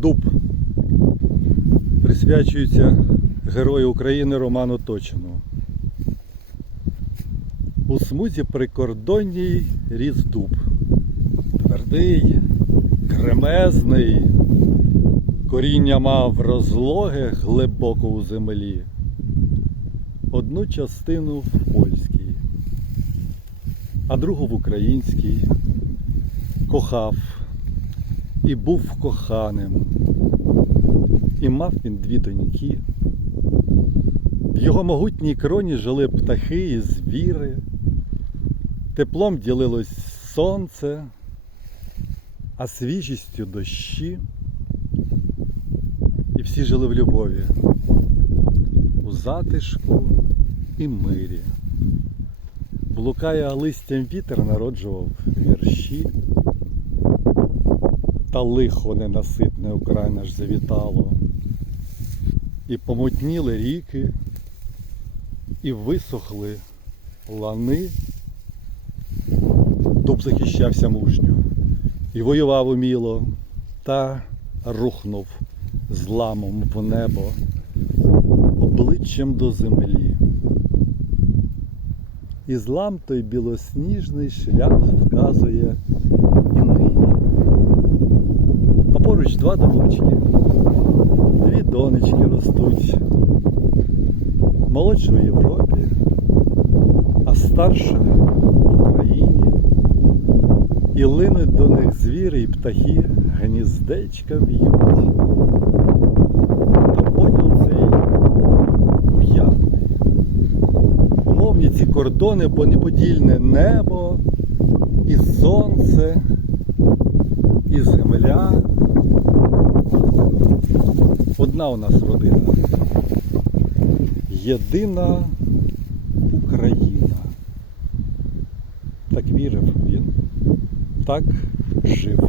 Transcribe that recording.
Дуб присвячується Герою України Роману Точину. У смузі прикордонній ріс дуб. Твердий, кремезний, коріння мав розлоге глибоко у землі. Одну частину в польській, а другу в українській. Кохав і був коханим. І мав він дві доньки. В його могутній кроні жили птахи і звіри. Теплом ділилось сонце, а свіжістю дощі. І всі жили в любові, у затишку і мирі. Блукає листям вітер народжував вірші. Та лихо ненаситне у край наш завітало. І помутніли ріки, і висохли лани. Дуб захищався мужньо і воював уміло, та рухнув зламом в небо обличчям до землі. І злам той білосніжний шлях вказує поруч два дубочки, дві донечки ростуть. Молодша в Європі, а старша в Україні. І линуть до них звіри і птахи, гніздечка в'ють. Та поділ цей уявний. Умовні ці кордони, бо неподільне небо, і сонце, і земля. Одна у нас родина. Єдина Україна. Так вірив він, так жив.